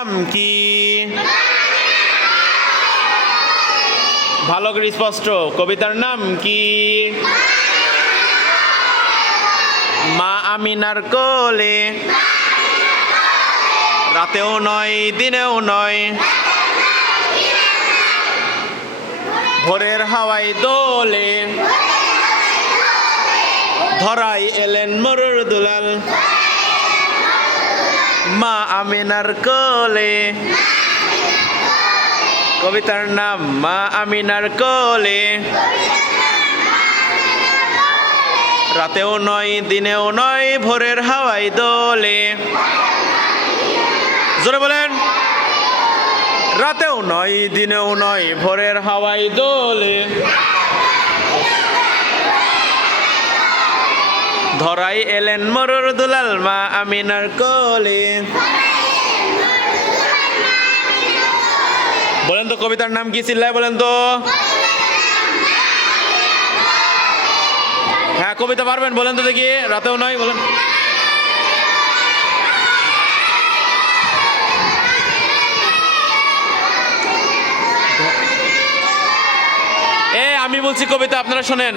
নাম কি? ভালো করে স্পষ্ট। কবিতার নাম কি? মা আমিনার কোলে। রাতেও নয়, দিনেও নয়। ভোরের হাওয়াই দোলে। ধরাই এলেন মরুর দুলাল। মা আমিনার কোলে। কবিতার নাম মা আমিনার কোলে। রাতেও নয়, দিনেও নয়, ভোরের হাওয়াই দোলে। জোরে বলেন। রাতেও নয়, দিনেও নয়, ভোরের হাওয়াই দোলে। ধরাই এলেন মরুর দুলাল মা আমিনার কোলে। বলেন তো কবিতার নাম কি চিল্লায় বলেন তো? হ্যাঁ কবিতা পারবেন, বলেন তো দেখি। রাতেও নয়, বলেন। আমি বলছি কবিতা, আপনারা শোনেন।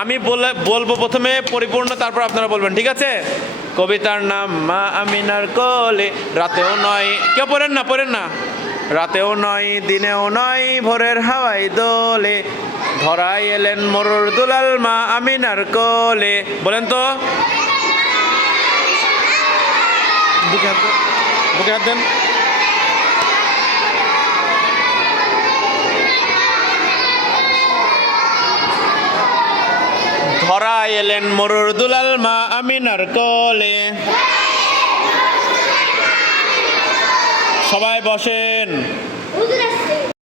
আমি বলে, বলব প্রথমে, পরিপূর্ণ, তারপর আপনারা বলবেন, ঠিক আছে? কবিতার নাম, মা আমিনার কোলে, রাতেও নয়, কেউ পড়েন না পড়েন না। রাতেও নয়, দিনেও নয়, ভোরের হাওয়াই দোলে। ধরাই এলেন মরুর দুলাল মা আমিনার কোলে। বলেন তো। বুকে হাত দেন। ধরা এলেন মরুর দুলাল মা আমিনার কোলে। সবাই বসেন।